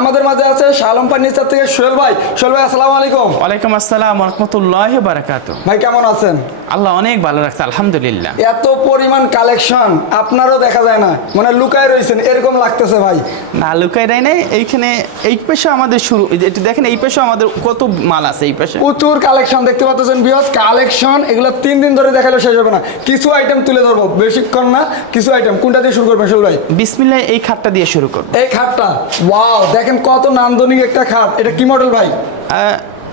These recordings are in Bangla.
আমাদের মাঝে আছে শালম ফার্নিচার থেকে সোহেল ভাই। সোহেল ভাই আসসালামু আলাইকুম। ওয়ালাইকুম আসসালাম ওয়া রাহমাতুল্লাহি ওয়া বারাকাতুহু। ভাই কেমন আছেন? আল্লাহ অনেক ভালো রাখছে আলহামদুলিল্লাহ। এত পরিমাণ কালেকশন আপনারও দেখা যায় না, মানে লুকায় রয়েছেন এরকম লাগতেছে ভাই। না লুকাই দেয় নাই, এইখানে এই পেশা আমাদের শুরু, এটা দেখেন এই পেশা আমাদের কত মাল আছে এই পেশে। প্রচুর কালেকশন দেখতে পাচ্ছেন ভিউয়ার্স, কালেকশন এগুলো 3 দিন ধরে দেখালে শেষ হবে না। কিছু আইটেম তুলে ধরবো, বেশিক্ষণ না, কিছু আইটেম। কোনটা দিয়ে শুরু করবেন সোহেল ভাই? বিসমিল্লাহ এই খাটটা দিয়ে শুরু করব। এই খাটটা ওয়াও, দেখেন কত নান্দনিক একটা খাট। এটা কি মডেল ভাই?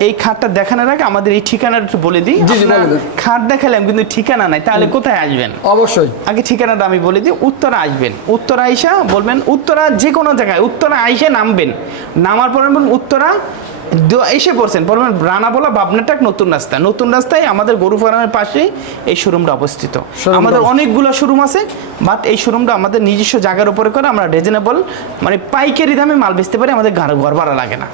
এই খাটটা দেখানোর আগে আমাদের এই ঠিকানাটা একটু বলে দিই। জি জি বলে দিন। খাট দেখালাম কিন্তু ঠিকানা নাই, তাহলে কোথায় আসবেন? অবশ্যই আগে ঠিকানাটা আমি বলে দিই। উত্তরা আসবেন, উত্তরা আইসা বলবেন উত্তরা, যে কোনো জায়গায় উত্তরা আইসা নামবেন, নামার পরে বলবেন উত্তরা এসে পড়ছেন, বলবেন রানাবোলা বাবনাটাক নতুন রাস্তা। নতুন রাস্তায় আমাদের গরু ফার্মের পাশেই এই শোরুমটা অবস্থিত। আমাদের অনেকগুলো শোরুম আছে, বাট এই শোরুমটা আমাদের নিজস্ব জায়গার উপরে করে আমরা রিজনেবল মানে পাইকারি দামে মাল বেচতে পারি, আমাদের ঘর ভাড়া লাগে না।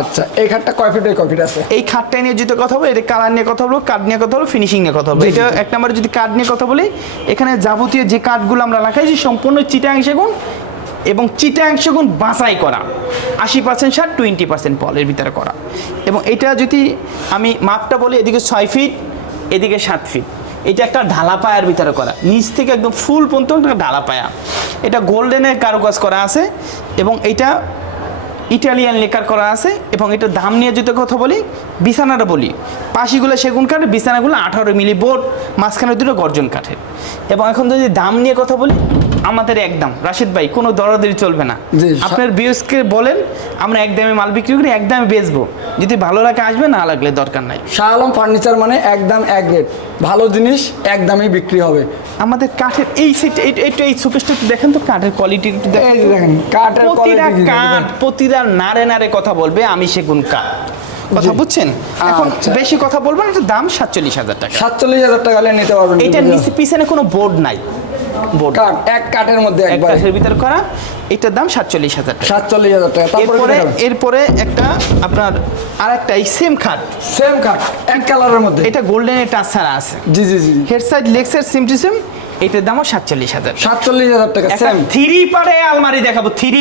আচ্ছা, এই খাটটা কয় ফিট কয় ফিট আছে? এই খাটটা নিয়ে যদি কথা বলি, এটা কালার নিয়ে কথা বলবো, কাঠ নিয়ে কথা বলবো, ফিনিশিং নিয়ে কথা বলবো। এটা এক নম্বরে যদি কাঠ নিয়ে কথা বলি, এখানে যাবতীয় যে কাঠগুলো আমরা লাগাইছি সম্পূর্ণ চিটাং সেগুন এবং চিটাং সেগুন বাছাই করা, 80% শার্ট 20% পলের ভিতরে করা। এবং এটা যদি আমি মাপটা বলি, এদিকে 6 ফিট, এদিকে 7 ফিট। এটা একটা ঢালা পায়ার ভিতরে করা, নিচ থেকে একদম ফুল পর্যন্ত একটা ঢালা পায়া। এটা গোল্ডেনের কারুকাজ করা আছে এবং এটা ইটালিয়ান লেকার করা আছে। এবং এটা দাম নিয়ে যদি কথা বলি, বিছানাটা বলি, পাশিগুলো সেগুন কাঠের, বিছানাগুলো 18 মিলি বোর্ড, মাঝখানে দুটো গর্জন কাঠের। এবং এখন যদি দাম নিয়ে কথা বলি, আমাদের একদম রাশিদ ভাই কোনো দরাদরি চলবে না। আপনার বিএসকে বলেন, আমরা একদমে মাল বিক্রি করি, একদমে বেচবো। যদি ভালো লাগে আসবে, না লাগলে দরকার নাই। শাহ আলম ফার্নিচার মানে একদম এক রেট, ভালো জিনিস একদমই বিক্রি হবে। আমাদের কাঠের এই সেট, এই শোকেসটা একটু দেখেন তো, কাঠের কোয়ালিটি একটু দেখেন, কাঠের কোয়ালিটি, কাঠ প্রতিটা নারে নারে কথা বলবে আমি সেগুন কাঠ, কথা বুঝছেন? এখন বেশি কথা বলবেন, এটা দাম 47,000 টাকা। 47,000 টাকা হলে নিতে পারবেন। এটা নিচে পিছনে কোনো বোর্ড নাই, বোর্ড কাঠ এক কাঠের মধ্যে এক কাঠের ভিতর করা। এটার দাম 47,000 টাকা। 47,000 টাকা। এরপরে একটা আপনার আরেকটা এই সেম খাট, সেম খাট এক কালারের মধ্যে, এটা গোল্ডেনের টাচ ছাড়া আছে। জি জি জি। Head side leg side same to same, এটার দামও 47,000। 47,000 টাকা সেম। 3 পারে আলমারি দেখাবো, 3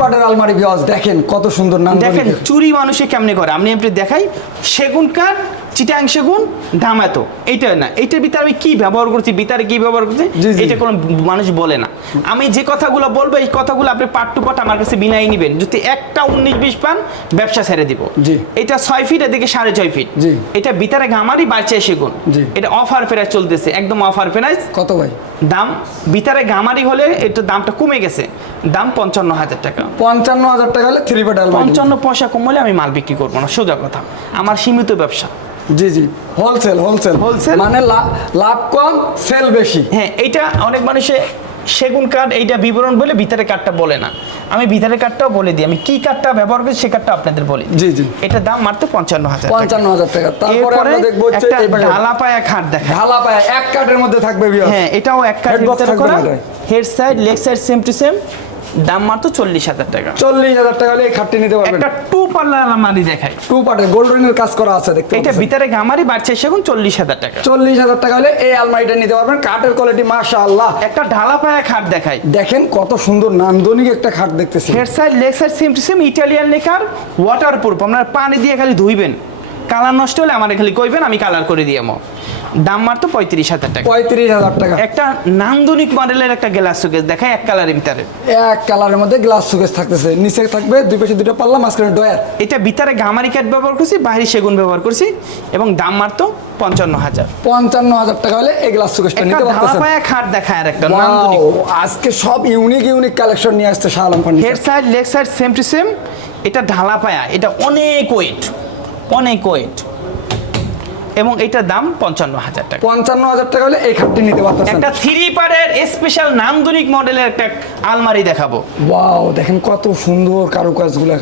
পাটের আলমারি ভিউয়ার্স, দেখেন কত সুন্দর নাম। দেখেন চুরি মানুষে কেমনে করে, আমি আপনি দেখাই। সেগুন কাঠ, চিটাং সেগুন, দাম এত। এইটা না, এইটার ভিতরে আমি কি ব্যবহার করছি, ভিতরে কি ব্যবহার করছি, এটা কোনো মানুষ বলে না। আমি যে কথাগুলো বলবো, এই কথাগুলো আপনি পার্ট টু পার্ট আমার কাছে বিনাই নিবেন। যদি একটা 19-20 পান, ব্যবসা ছেড়ে দিব। এটা 6 ফিট, এদিকে 6.5 ফিট। এটা ভিতরে গামারি, বাইরে সেগুন। এটা অফার প্রাইস চলতেছে, একদম অফার প্রাইস। কত ভাই দাম? ভিতরে গামারি হলে এটা দামটা কমে গেছে, দাম 55,000 টাকা। 55,000 টাকা হলে 3 পাট আলমারি। 55 পয়সা কমলে আমি মাল বিক্রি করবো না, সোজা কথা। আমার সীমিত ব্যবসা। জি জি, হোলসেল মানে লাভ কম, সেল বেশি। হ্যাঁ, এইটা অনেক মানুষে সেগুন কাঠ এইটা বিবরণ বলে ভিতরে কাঠটা বলে না। আমি ভিতরে কাঠটাও বলে দিই, আমি কি কাঠটা ব্যবহার করি সে কাঠটা আপনাদের বলি। জি জি, এটা দাম মাত্র 55,000 টাকা। তারপরে আমরা দেখব হচ্ছে একটা ঢালা পায়া খাট দেখা, ঢালা পায়া এক কাঠের মধ্যে থাকবে ভিউয়ার্স। হ্যাঁ, এটাও এক কাঠের ভিতরে করা, head side leg side same to same, দাম মাত্র 40,000 টাকা। 40,000 টাকা হলে এই খাটটি নিতে পারবেন। একটা 2 পাল্লা আলমারি দেখাই, 2 পার্টের গোল্ডেনের কাজ করা আছে, দেখতে এটা ভিতরে গামারি, বাড়ছে সেগুন, 40,000 টাকা। 40,000 টাকা হলে এই আলমারিটা নিতে পারবেন। কাঠের কোয়ালিটি মাশাআল্লাহ। একটা ঢালা পায়া খাট দেখাই, দেখেন কত সুন্দর নান্দনিক একটা খাট দেখতেছি। Head side leg side same to same, Italian lacquer, waterproof. আপনারা পানি দিয়ে খালি ধুইবেন, কালার নষ্ট হলে আমার খালি কইবেন, আমি কালার করে দিয়ে আমো। দাম মাত্র 35,000 টাকা। 35,000 টাকা। একটা নান্দনিক মডেলের একটা গ্লাস শোকেস দেখায়, এক কালারের ভিতরে, এক কালারের মধ্যে গ্লাস শোকেস থাকতেছে। নিচে থাকবে দুই পাশে দুটো পাল্লা, মাঝখানে ডয়ার। এটা ভিতরে গামারি কাঠ ব্যবহার করছি, বাইরে সেগুন ব্যবহার করছি এবং দাম মাত্র 55,000। 55,000 টাকা হলে এই গ্লাস শোকেসটা নিতে পারতেছেন। ঢালা পায়া খাট দেখায় আর একটা নান্দনিক। আজকে সব ইউনিক কালেকশন নিয়ে আসছে Shah Alam furniture. Head side leg side same to same, এটা ঢালা পায়া, এটা অনেক ওয়েট, অনেক ওয়েট এবং এটার দাম 55,000 টাকা। 55,000 টাকা হলে এই খাটটি নিতে পারতেছেন। একটা 3 পারের স্পেশাল নান্দনিক মডেলের একটা আলমারি দেখাবো। ওয়াও, দেখেন কত সুন্দর কারুকাজগুলো।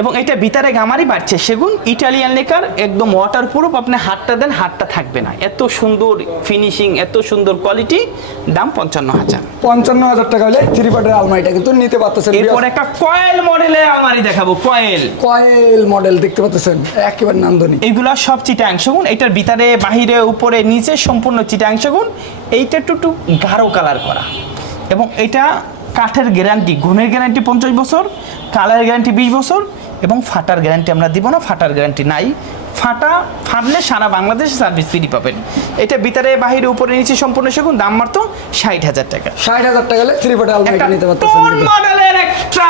এবং এটা ভিতরে গামারি, বাড়ছে সেগুন, ইটালিয়ান লেকার, একদম ওয়াটারপ্রুফ। আপনি হাতটা দেন, হাতটা থাকবে না, এত সুন্দর ফিনিশিং, এত সুন্দর কোয়ালিটি। দাম 55,000। 55,000 টাকা হলে 3 পার্টের আলমারিটা কিন্তু নিতে পারতেছেন। এরপর একটা কয়েল মডেলের আলমারি দেখাবো, কয়েল মডেল দেখতে পাচ্ছেন, একেবারে নান্দনিক। এগুলা সব চিটাং সেগুন। এটার ভিতরে, বাহিরে, উপরে, নিচে সম্পূর্ণ চিটাং সেগুন। এইটা একটু গাঢ় কালার করা এবং এটা কাঠের গ্যারান্টি, ঘুমের গ্যারান্টি 50 বছর, কালারের গ্যারান্টি 20 বছর এবং ফাটার গ্যারান্টি আমরা দিব না, ফাটার গ্যারান্টি নাই। ফাটলে সারা বাংলাদেশে সার্ভিস ফ্রি পাবেন। এটা ভিতরে বাহিরে উপরে নিচে সম্পূর্ণ সেগুন, দাম মাত্র 60,000 টাকা। 60,000 টাকা হলে 3 ফোট আলমারি নিতে পারতেছেন। টোন মডেলের একটা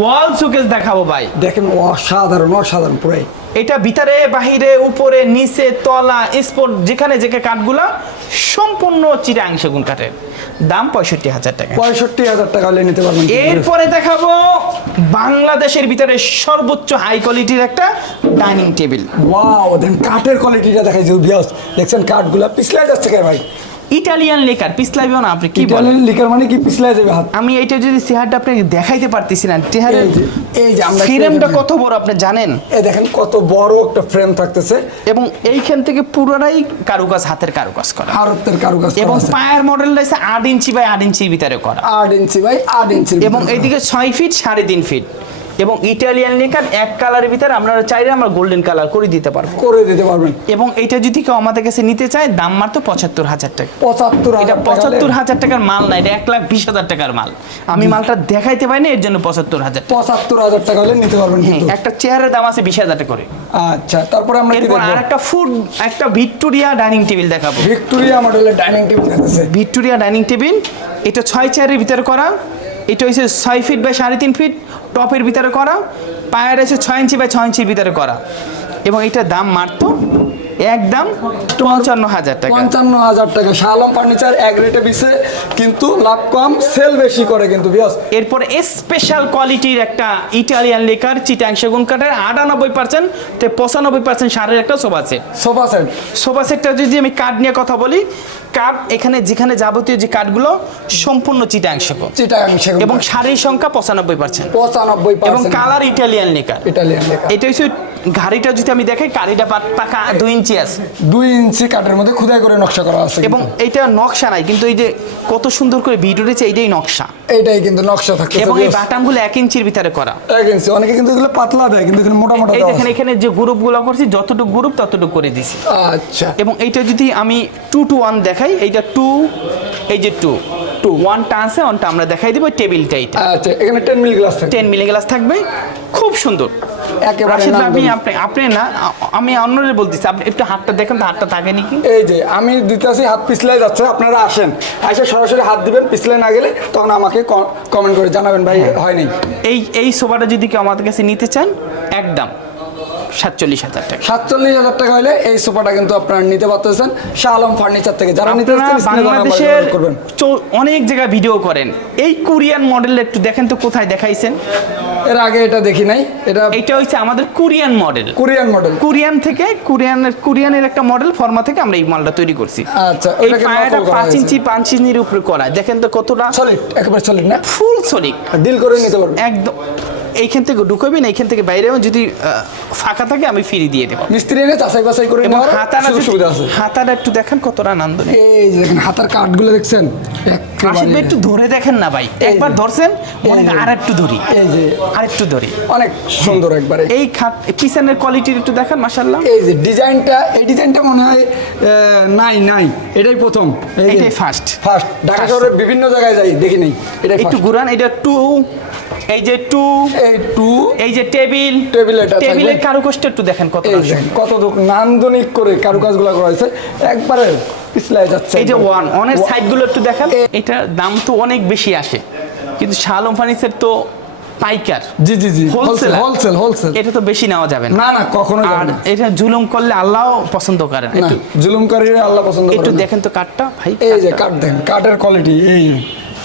ওয়াল শোকেস দেখাবো ভাই, দেখেন অসাধারণ অসাধারণ পুরাই। এটা ভিতরে বাহিরে উপরে নিচে তলা স্পট যেখানে যেখানে কাঠগুলা সম্পূর্ণ চিটাং সেগুন কাঠের, দাম 65,000 টাকা। 65,000 টাকা হলে নিতে পারবেন। এরপরে দেখাবো বাংলাদেশের ভিতরে সর্বোচ্চ হাই কোয়ালিটির একটা ডাইনিং টেবিল। ওয়াও, দেন কাঠের কোয়ালিটিটা দেখাই যে ভিউয়ার্স, দেখছেন কাঠগুলা পিছলাই যাচ্ছে কে ভাই? ইটালিয়ান লেকার পিছলাইবেও না, আপনি কি বলেন? ইটালিয়ান লিকার মানে কি পিছলাই যাবে হাত? আমি এইটা যদি চেহারাটা আপনাকে দেখাইতে পারতেছি না, চেহারা এই যে আমরা ফ্রেমটা কত বড় আপনি জানেন? এই দেখেন কত বড় একটা ফ্রেম থাকতেছে এবং এইখান থেকে পুরোটাই কারুকাজ, হাতের কারুকাজ করা, হাতের কারুকাজ এবং করা আছে। পায়ের মডেলটা হচ্ছে 8 ইঞ্চি বাই 8 ইঞ্চির ভিতরে করা, 8 ইঞ্চি বাই 8 ইঞ্চি, এবং এইদিকে 6 ফিট 3.5 ফিট, এবং ইটালিয়ান লেকার এক কালারের ভিতরে আপনারা চাইলে আমরা গোল্ডেন কালার করে দিতে পারবো, করে দিতে পারবেন। এবং এইটা যদি কেউ আমাদের কাছে নিতে চায় দাম মাত্র 75,000 টাকা। 75,000 এটা টাকা। 75,000 টাকার মাল না, এটা 1,20,000 টাকার মাল। আমি মালটা দেখাইতে পারি না, এর জন্য 75,000 টাকা। 75,000 টাকা হলে নিতে পারবেন হ্যাঁ, কিন্তু। একটা চেয়ারের দাম আছে 20,000 টাকা করে। আচ্ছা, তারপরে আমরা কি এরপর দেখব? আরেকটা একটা ভিক্টোরিয়া ডাইনিং টেবিল দেখাবো। ভিক্টোরিয়া মডেলের ডাইনিং টেবিল আছে। ভিক্টোরিয়া ডাইনিং টেবিল, এটা 6 চেয়ারের ভিতরে করা, এটা হচ্ছে 6 ফিট বাই 3.5 ফিট টপের ভিতরে করা, পায়ের আছে 6 ইঞ্চি বাই 6 ইঞ্চির ভিতরে করা, এবং এটার দাম মাত্র একদম 55,000 টাকা। 55,000 টাকা। শাহ আলম ফার্নিচার এক রেটে বিছে, কিন্তু লাভ কম, সেল বেশি করে কিন্তু ভিউয়ার্স। এরপর স্পেশাল কোয়ালিটির একটা ইটালিয়ান লেকার চিটাং সেগুন কাঠের 98% তে 95% সারের একটা sofa set. Sofa set, sofa সেটটা যদি আমি কাঠ নিয়ে কথা বলি, কাঠ এখানে যেখানে যাবতীয় যে কাঠগুলো সম্পূর্ণ চিটাং সেগুন, চিটাং সেগুন, এবং শাড়ির সংখ্যা 95%, 95% এবং colour Italian lacquer. Italian lacquer. এটা হচ্ছে গাড়িটা যদি আমি দেখাই, গাড়িটা পাকা 2 ইঞ্চি আছে, 2 ইঞ্চি কাঠের মধ্যে খোদাই করে নকশা করা আছে, এবং এটা নকশা নাই, কিন্তু এই যে কত সুন্দর করে ভিডিও রয়েছে, এইটাই নকশা, এইটাই কিন্তু নকশা থাকতেছে। এবং এই বাটামগুলো 1 ইঞ্চির ভিতরে করা। 1 ইঞ্চি, অনেকে কিন্তু এগুলো পাতলা দেয়, কিন্তু এখানে মোটা মোটা এই দেওয়া দেখেন আছে। এখানে যে গ্রুপগুলো করছি, যতটুকু গ্রুপ ততটুকু করে দিছি। আচ্ছা, এবং এইটা যদি আমি 2 to 1 দেখাই, এইটা 2, এই যে 2 1টা আছে, 1টা আমরা দেখাই দিব। টেবিলটা এইটা আচ্ছা, এখানে 10 মিলি গ্লাস থাকে। 10 মিলি গ্লাস থাকবে, খুব সুন্দর। একেবারে রাশিদ ভাই, নান্দনিক। আপনি না, আমি অন্যদের বলতেছি, আপনি একটু হাতটা দেখেন তো, হাতটা থাকে নাকি। এই যে আমি দিতেছি, হাত পিছলাই যাচ্ছে, আপনারা আসেন, এসে সরাসরি হাত দিবেন, পিছলাই না গেলে তখন আমাকে কমেন্ট করে জানাবেন ভাই হয় নাই। এই সোফাটা যদি কেউ আমাদের কাছে নিতে চান, একদম 47,000 টাকা। 47,000 টাকা হলে এই সোফাটা কিন্তু আপনারা নিতে পারতেছেন শাহ আলম ফার্নিচার থেকে। যারা নিতে আপনারা চাচ্ছেন স্ক্রিনে দেওয়া নাম্বারে বাংলাদেশের যোগাযোগ করবেন। অনেক জায়গায় ভিডিও করেন, এই কোরিয়ান মডেল একটু দেখেন তো, কোথায় দেখাইছেন? এর আগে এটা দেখি নাই, এটা হচ্ছে আমাদের Korean model. Korean model, Korean থেকে কোরিয়ানের একটা মডেল ফর্মা থেকে আমরা এই মালটা তৈরি করছি। আচ্ছা, এই ওটাকে পায়াটা নকল করা 5 হয়েছে। ইঞ্চি 5 ইঞ্চির উপরে করা, দেখেন তো কতটা সলিড, একেবারে সলিড না, ফুল সলিড, ডিল করে নিতে পারবেন একদম। এইখান থেকে ঢুকবেন, এইখান থেকে বাইরে যাবেন, যদি ফাঁকা থাকে আমি ফ্রি দিয়ে দেবো। মিস্ত্রি এনে যাচাই বাছাই করে এবং নেওয়ার হাতাটা সুযোগ সুবিধা আছে। হাতাটা একটু দেখেন কতটা আনন্দ। এই যে দেখেন হাতার কাঠগুলো দেখছেন, রাশিদ ভাই একটু ধরে দেখেন না ভাই, একবার ধরছেন মনে হয় আর একটু ধরি, এই যে আর একটু ধরি, অনেক সুন্দর একবারে। এই পিছনের কোয়ালিটির একটু দেখেন, মাশাআল্লাহ। এই যে ডিজাইনটা, এই ডিজাইনটা মনে হয় নাই এটাই প্রথম, এটাই ফার্স্ট। ঢাকা শহরের বিভিন্ন জায়গায় যাই দেখি নাই, এটাই একটু ফার্স্ট। ঘুরান, এটা 2, এই যে 2, এই টু, এই যে টেবিল, এটা টেবিলের থাকবে। কারুকাজটা একটু দেখেন কত এই দেখেন কত নান্দনিক করে কারুকাজগুলো করা হয়েছে, একবারে পিছলাই যাচ্ছে। এই যে ওয়ানের সাইডগুলো একটু দেখেন। এটার দাম তো অনেক বেশি আসে, কিন্তু শাহ আলম ফার্নিচার তো পাইকার, জি হোলসেল, এটা তো বেশি নেওয়া যাবে না কখনো আর এটা জুলুম করলে আল্লাহ পছন্দ করেন। না, জুলুমকারীরা আল্লাহ পছন্দ করে একটু না। দেখেন তো কাঠটা ভাই, এই যে কাঠ দেখেন, কাঠের কোয়ালিটি, এই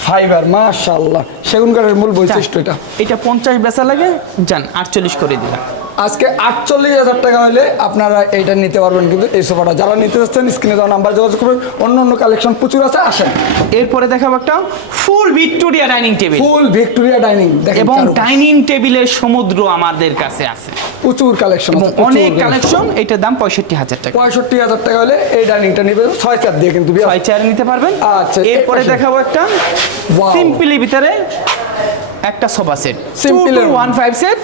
ফাইবার, মাশাআল্লাহ, সেগুন কাঠের মূল বৈশিষ্ট্য এটা। এটা 50 বেচা লাগে, যান 48 করে দিলাম। আজকে 48,000 টাকা হলে আপনারা এইটা নিতে পারবেন। কিন্তু এই সোফাটা যারা নিতে যাচ্ছেন স্ক্রিনে দেওয়া নাম্বার যোগাযোগ করবেন, অন্য কালেকশন প্রচুর আছে, আসেন। এরপরে দেখাবো একটা ফুল ভিক্টোরিয়া ডাইনিং টেবিল, ফুল ভিক্টোরিয়া ডাইনিং দেখেন, এবং ডাইনিং টেবিলের সমুদ্র আমাদের কাছে আছে, প্রচুর কালেকশন, অনেক কালেকশন। এটার দাম 65,000 টাকা। 65,000 টাকা হলে এই ডাইনিংটা নেবেন 6 চার দিয়ে, কিন্তু 6 চেয়ার নিতে পারবেন। আচ্ছা, এরপরে দেখাবো একটা সিম্পলি ভিতরে একটা সোফা সেট Simple এর 2215 সেট,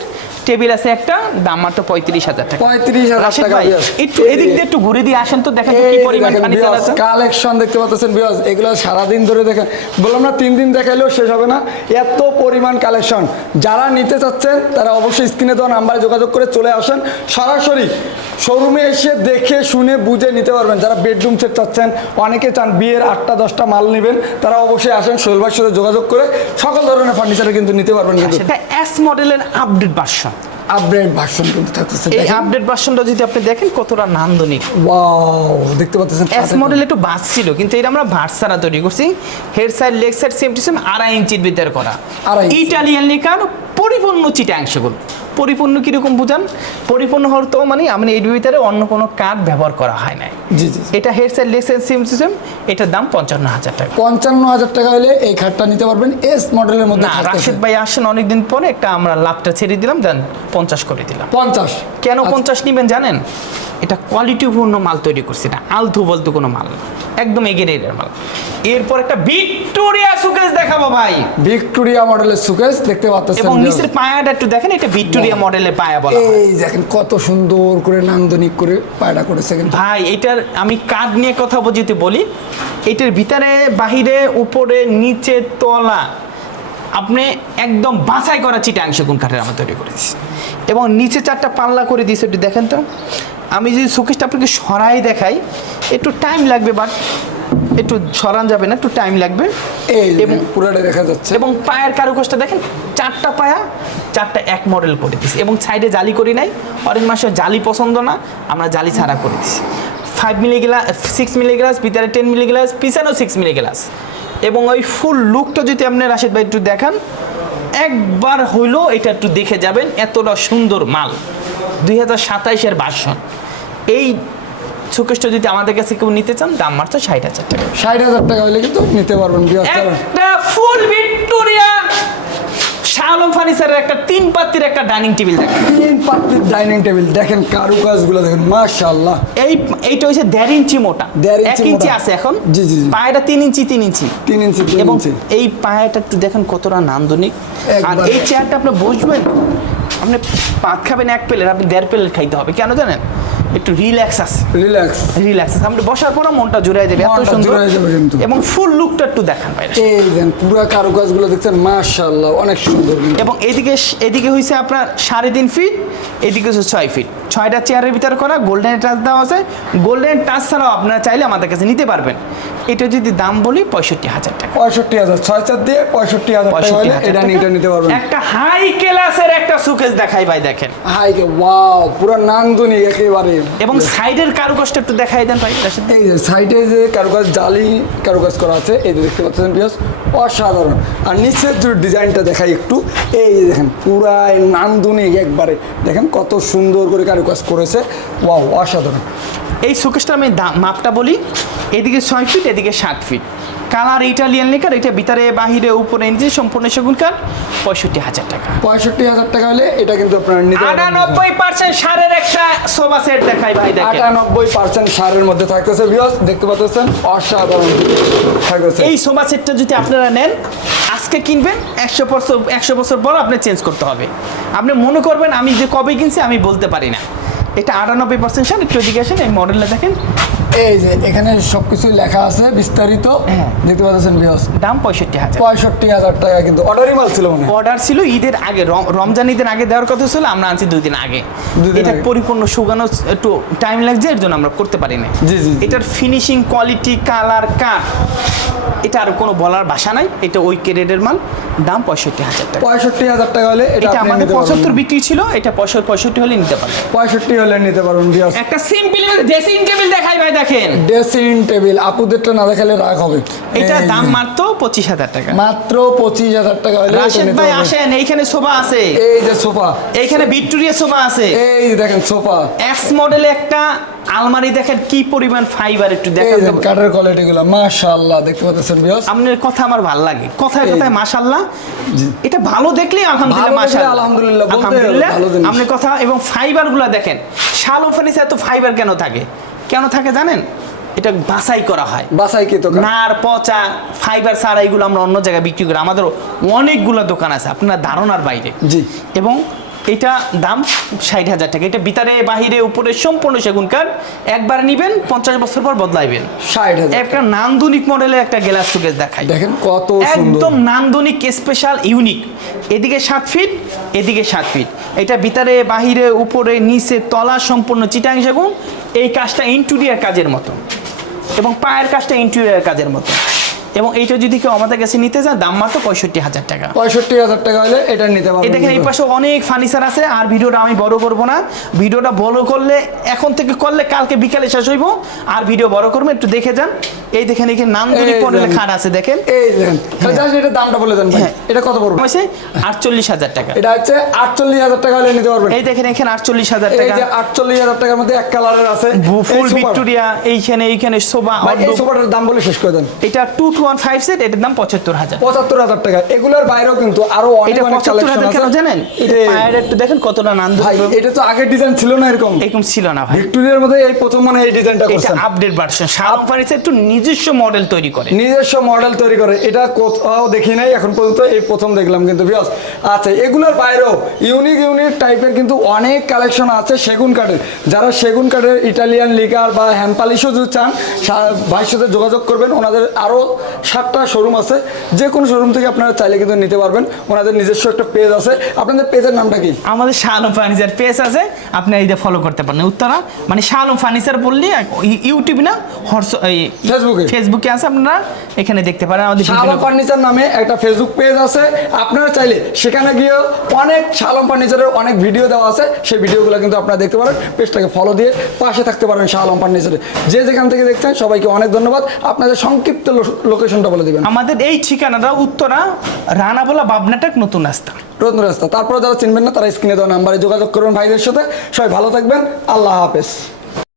টেবিল আছে একটা, দাম মাত্র 35,000 টাকা। 35,000 রাশেদ টাকা ভাই, বিয়াস। একটু এদিক দিয়ে একটু ঘুরে দিয়ে আসেন তো, দেখেন তো কি পরিমাণ ফার্নিচার আছে। কালেকশন দেখতে পাচ্ছেন বিয়াস, এগুলো সারাদিন ধরে দেখেন, বললাম না 3 দিন দেখাইলেও শেষ হবে না, এত পরিমাণ কালেকশন। যারা নিতে চাচ্ছেন তারা অবশ্যই স্ক্রিনে দেওয়া নাম্বারে যোগাযোগ করে চলে আসেন, সরাসরি শোরুমে এসে দেখে শুনে বুঝে নিতে পারবেন। যারা বেডরুম সেট চাচ্ছেন, অনেকে চান বিয়ের 8টা 10টা মাল নেবেন, তারা অবশ্যই আসেন, সোহেল ভাইয়ের সাথে যোগাযোগ করে সকল ধরনের ফার্নিচার কিন্তু নিতে পারবেন। কিন্তু সেটা এস মডেলের আপডেট ভার্সন, আপগ্রেড ভার্সন কিন্তু থাকতেছে। এই আপডেট ভার্সনটা যদি আপনি দেখেন কতটা নান্দনিক। ওয়াও, দেখতে পাচ্ছেন এস মডেল একটু বাস ছিল, কিন্তু এটা আমরা ভার্সারা তৈরি করছি। Head side leg side same to same 2.5 ইঞ্চির ভিতরে করা, 2.5 ইঞ্চি। ইটালিয়ান লিকার পরিপূর্ণ চিটাংশগুলো। পরিপূর্ণ কিরকম বুঝান? পরিপূর্ণ হল তো মানে আমি এর ভিতরে অন্য কোনো কাঠ ব্যবহার করা হয় না। জি জি। এটা head side leg side same to same, এটার দাম 55,000 টাকা। 55,000 টাকা হলে এই খাটটা নিতে পারবেন, এস মডেলের মধ্যে না, থাকতেছে। রাশেদ ভাই আসেন অনেকদিন পরে, একটা আমরা লাভটা ছেড়ে দিলাম, দেন 50 করে দিলাম। 50 কেন আচ্ছা। 50 নিবেন জানেন? এটা কোয়ালিটিপূর্ণ মাল তৈরি করছি না, আলতু বলতু কোনো মাল না, একদম এগের মাল। এরপর একটা ভিক্টোরিয়া সুকেস দেখাবো ভাই, ভিক্টোরিয়া মডেলের সুকেস দেখতে পাচ্ছেন, এবং নিচের পায়াটা একটু দেখেন, এটা ভিক্টোরিয়া মডেলের পায়া বলা হয়। এই দেখেন কত সুন্দর করে নান্দনিক করে পায়টা করেছে কিন্তু। ভাই এটার আমি কাঠ নিয়ে কথা যদি বলি, এটার ভিতরে বাহিরে উপরে নিচে তলা আপনি একদম বাছাই করা চিটাংশ কোন কাঠের আমরা তৈরি করেছি, এবং নিচে 4টা পাল্লা করে দিয়েছে। একটু দেখেন তো, আমি যদি শোকেসটা আপনাকে সরাই দেখাই, একটু টাইম লাগবে, বাট একটু সরান যাবে না, একটু টাইম লাগবে। এই এবং পুরোটা দেখা যাচ্ছে, এবং পায়ের কারুকাজটা দেখেন, 4টা পায়া 4টা এক মডেল করে দিছি, এবং সাইডে জালি করি নাই। অনেক মাসের জালি পছন্দ না, আমরা জালি ছাড়া করে দিছি। 5 মিলি গ্লাস, 6 মিলি গ্লাস, ভিতরে 10 মিলি গ্লাস, পিছনেও 6 মিলি গ্লাস। এবং ওই ফুল লুকটা যদি আপনি রাশেদ ভাই একটু দেখান, একবার হইলো এটা একটু দেখে যাবেন, এতটা সুন্দর মাল। 2027-এর ভার্সন। এই শোকেসটা যদি আমাদের কাছে কেউ নিতে চান, দাম মাত্র 60,000 টাকা। 60,000 টাকা হলে কিন্তু নিতে পারবেন। একটা ফুল ভিক্টোরিয়া শাহ আলম ফার্নিচারের একটা 3 পাত্তির একটা ডাইনিং টেবিল দেখেন, 3 পাত্তির ডাইনিং টেবিল দেখেন, কারুকাজগুলো দেখেন, মাশাআল্লাহ। এইটা হচ্ছে 1.5 ইঞ্চি মোটা, 1.5 1 ইঞ্চি মোটা। আছে এখন। জি জি জি। পায়াটা 3 ইঞ্চি 3 ইঞ্চি 3 ইঞ্চি 3 এবং ইঞ্চি। এই পায়াটা একটু দেখেন কতটা নান্দনিক। আর একবারে। এই চেয়ারটা আপনি বসবেন, আপনি ভাত খাবেন 1 প্লেট, আপনি 1.5 প্লেট খাইতে হবে। কেন জানেন? একটু রিল্যাক্স আছে, রিল্যাক্স। রিল্যাক্স আছে। আপনি বসার পর মনটা জুড়ে যাবে, এত মনটা সুন্দর। জুড়ায় যাবে কিন্তু। এবং ফুল লুকটা একটু দেখান বাইরে। এই দেন পুরো কারুকাজগুলো দেখছেন, মাশাআল্লাহ, অনেক সুন্দর কিন্তু। এবং এদিকে হয়েছে আপনার 3.5 ফিট, এদিকে হচ্ছে 6 ফিট। 6টা চেয়ারের ভিতরে করা, গোল্ডেন টাচ দেওয়া আছে। গোল্ডেন টাচ ছাড়াও আপনারা চাইলে আমাদের কাছে নিতে পারবেন। এটা যদি দাম বলি 65,000 টাকা। 65,000, 6 দিয়ে 65,000 টাকা হলে এটা নিতে পারবেন। একটা হাই ক্লাসের একটা সুকেস দেখাই ভাই, দেখেন। হাই কে ওয়াও, পুরো নান্দনিক একেবারে। এবং সাইডের কারুকাজটা একটু দেখাই দেন ভাই। এই যে সাইডে যে কারুকাজ, জালি কারুকাজ করা আছে, এই যে দেখতে পাচ্ছেন বিয়াস, অসাধারণ। আর নিচের যে ডিজাইনটা দেখাই একটু, এই যে দেখেন পুরাই নান্দনিক একবারে, দেখেন কত সুন্দর করে কারুকাজ করেছে, ওয়াও, অসাধারণ। এই সুকেসটা আমি মাপটা বলি, এদিকে 6 ফিট, এদিকে 7 ফিট। কালার ইটালিয়ান লেকার, এটা ভিতরে বাহিরে উপরে নিচে সম্পূর্ণ সেগুন কাঠ। 65,000 টাকা। 65,000 টাকা হলে এটা কিন্তু আপনারা নিতে পারবেন। 98% সারের একটা সোফা সেট দেখাই ভাই, দেখেন। 98% সারের মধ্যে থাকতেছে বিয়াস, দেখতে পাচ্ছেন, অসাধারণ থাকতেছে। এই সোফা সেটটা যদি আপনারা নেন, আজকে কিনবেন, 100 বছর পর আপনি চেঞ্জ করতে হবে। আপনি মনে করবেন আমি যে কবে কিনছি আমি বলতে পারি না। এটা 98% সার। একটু এদিকে আসেন, এই মডেলটা দেখেন। এই যে এখানে সবকিছুই লেখা আছে বিস্তারিত, দেখতে পাচ্ছেন বিয়াস। দাম 65,000। 65,000 টাকা কিন্তু অর্ডারই মাল ছিল মনে হয়। অর্ডার ছিল ঈদের আগে, রমজান ঈদের আগে দেওয়ার কথা ছিল, আমরা আনছি 2 দিন আগে। 2 দিন এটা আগে। পরিপূর্ণ শুকানো একটু টাইম লাগছে, এর জন্য আমরা করতে পারি না। জি, জি, জি। এটার ফিনিশিং, কোয়ালিটি, কালার, কাট, এটা আর কোনো বলার ভাষা নাই। এটা ওই ক্যারেটের মাল। দাম 65,000 টাকা। 65,000 টাকা হলে এটা আপনি আমাদের নিতে পারবেন। 75 বিক্রি ছিল, এটা 65 হলে নিতে পারবেন। 65 হলে নিতে পারবেন বিয়াস। একটা সিম্পল ড্রেসিং টেবিল দেখাই ভাই, দেখেন। ড্রেসিং টেবিল আপুদেরটা না দেখালে রাগ হবে। এটা এই দাম যে, মাত্র 25,000 টাকা। মাত্র 25,000 টাকা হলে এটা রাশেদ নিতে ভাই পারবেন। আসেন, এইখানে সোফা আছে, এই যে সোফা, এইখানে ভিক্টোরিয়া সোফা আছে। এই যে দেখেন সোফা, এক্স মডেলে একটা আলমারি দেখেন, কি পরিমাণ ফাইবার, একটু এই দেখেন যে তো। কাঠের কোয়ালিটি গুলো, মাশাআল্লাহ, দেখতে পাচ্ছেন বিয়াস। আপনার কথা আমার ভালো লাগে, কথায় কথায় মাশাআল্লাহ। এটা ভালো দেখলেই আলহামদুলিল্লাহ, ভালো দেখলে মাশাআল্লাহ, আলহামদুলিল্লাহ বলতে হবে, আলহামদুলিল্লাহ। ভালো জিনিস। আপনার কথা এবং ফাইবার গুলো দেখেন। শালো ফার্নিচার এত ফাইবার কেন থাকে? কেন থাকে জানেন? এটা বাছাই করা হয়, বাসায় কি তো নার পচা ফাইবার ছাড়া এগুলো আমরা অন্য জায়গায় বিক্রি করি, আমাদের অনেকগুলো দোকান আছে আপনার ধারণার বাইরে। জি। এবং এটা দাম 60,000 টাকা। এটা ভিতরে বাহিরে উপরে সম্পূর্ণ সেগুন কাঠ, একবার নিবেন 50 বছর পর বদলাইবেন। 60,000 একটা নান্দনিক মডেলের একটা গ্লাস শোকেস দেখাই, দেখেন কত সুন্দর, একদম নান্দনিক স্পেশাল ইউনিক। এদিকে 7 ফিট, এদিকে 7 ফিট, এটা ভিতরে বাহিরে উপরে নিচে তলা সম্পূর্ণ চিটাং সেগুন। এই কাজটা ইন্টেরিয়র কাজের মতো এবং পায়ের কাজটা ইন্টেরিয়র কাজের মতো। এবং এইটা যদি কেউ আমাদের কাছে নিতে যায় দাম মাত্র 65,000 টাকা। 65,000 টাকা হলে এটা নিতে পারবেন। এই দেখেন এই পাশে অনেক ফার্নিচার আছে। আর ভিডিওটা আমি বড় করব না, ভিডিওটা বড় করলে এখন থেকে করলে কালকে বিকালে শেষ হইব। আর ভিডিও বড় করবো, একটু দেখে যান। এই দেখেন এখানে নান্দনিক মডেলের খাট আছে, দেখেন এই দেখেন। জাস্ট এটা দামটা বলে দেন ভাই, এটা কত পড়বে? হয়েছে 48,000 টাকা। এটা হচ্ছে 48,000 টাকা হলে নিতে পারবেন। এই দেখেন এখানে 48,000 এই টাকা। যে 48,000 টাকার মধ্যে এক কালারের আছে ফুল ভিক্টোরিয়া, এইখানে সোফা। এই সোফাটার দাম বলে শেষ করে দেন। এটা 2-1-5 সেট, এটার দাম 75,000। 75,000 টাকা। এগুলোর বাইরেও কিন্তু আরো অনেক এটা অনেক কালেকশন 75,000 কেন আছে জানেন? এটা পায়ের একটু দেখেন কতটা নান্দনিক। ভাই এটা তো আগের ডিজাইন ছিল না এরকম, এরকম ছিল না ভাই। ভিক্টোরিয়ার মধ্যে এই প্রথম মানে এই ডিজাইনটা এটা করছেন। Update version. শালম ফার্নিচার একটু নিজস্ব মডেল তৈরি করে, নিজস্ব মডেল তৈরি করে। এটা কোথাও দেখি নাই এখন পর্যন্ত, এই প্রথম দেখলাম কিন্তু ভিউয়ার্স। আচ্ছা, এগুলোর বাইরেও ইউনিক টাইপের কিন্তু অনেক কালেকশন আছে সেগুন কাঠের। যারা সেগুন কাঠের ইটালিয়ান লিকার বা হ্যান্ড পালিশও যদি চান, ভাইয়ের সাথে যোগাযোগ করবেন। ওনাদের আরও 7টা শোরুম আছে, যে কোনো শোরুম থেকে আপনারা চাইলে কিন্তু নিতে পারবেন। ওনাদের নিজস্ব একটা পেজ আছে। আপনাদের পেজের নামটা কি? আমাদের শালম ফার্নিচার পেজ আছে, আপনি এইটা ফলো করতে পারেন। উত্তরা মানে শালম ফার্নিচার বললি ইউটিউব না, ফেসবুকে আছে, আপনারা এখানে দেখতে পারেন। আমাদের শালম ফার্নিচার নামে একটা ফেসবুক পেজ আছে। আপনারা চাইলে সেখানে গিয়ে অনেক শালম ফার্নিচারের অনেক ভিডিও দেওয়া আছে, সেই ভিডিওগুলো কিন্তু আপনারা দেখতে পারেন। পেজটাকে ফলো দিয়ে পাশে থাকতে পারেন শালম ফার্নিচারে। যে যেখান থেকে দেখছেন সবাইকে অনেক ধন্যবাদ। আপনাদের সংক্ষিপ্ত লোকেশনটা বলে দিবেন। আমাদের এই ঠিকানাটা উত্তরা রানাবোলা বাবনাটাক নতুন রাস্তা। নতুন রাস্তা। তারপরে যারা চিনবেন না তারা স্ক্রিনে দেওয়া নাম্বারে যোগাযোগ করবেন ভাইদের সাথে। সবাই ভালো থাকবেন। আল্লাহ হাফেজ।